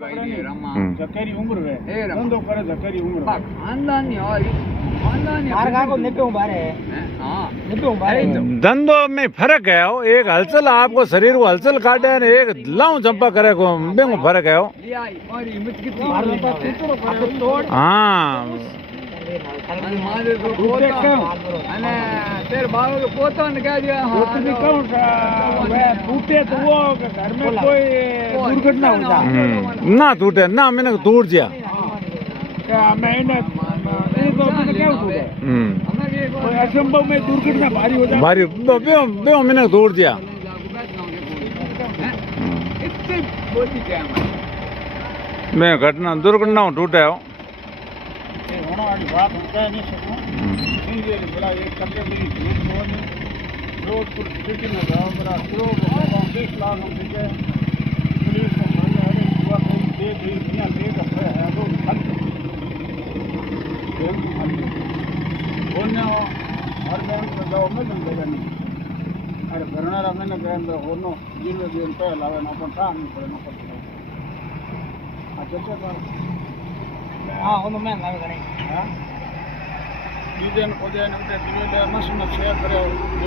જકેરી ઉંમર વે ધંધો કરે જકેરી ઉંમર ખાનદાની હોય खानदानी मार का को निपे बारे हां निपे बारे धंधो में फर्क है एक हलचल आपको शरीर को हलचल काटे ने एक लाऊं चंपा करे को बे में फर्क है लिया और हिम्मत कितनी मार लेता ચિત્રો કરે તોડ हाँ અને મારે તો પોતા અને તેર બાવ કે પોતા ને કહે દે પોતની કહું વે તૂટે તો वो કે घर में कोई दुर्घटना हो जाए ना टूटे ना मैंने टूट गया કે અમે એને એ તો મને કેવું તૂટે कोई असंभव में दुर्घटना भारी हो जाए भारी बे मैंने टूट दिया इतनी बोली क्या मैं घटना दुर्घटना टूटे हो होना वाली बात हम कह नहीं सकूं ये बड़ा एक कब्जे में रोड पर स्थिति में जाओ बड़ा शुरू हो 20 लाख हम देखे पुलिस को मारने वाले युवा को दे दुनिया ले कर है तो बोलने हर बैंक में जाओ में मिल जाएगा नहीं अरे करना मैंने कह अंदर होनो जिले दिन पे लावे ना पर काम नहीं पड़े ना पर अच्छा अच्छा हां वो मैं लावे करे हां ડીઝલ ખોદે ને તે દિલ્હી મશીન શેર કરે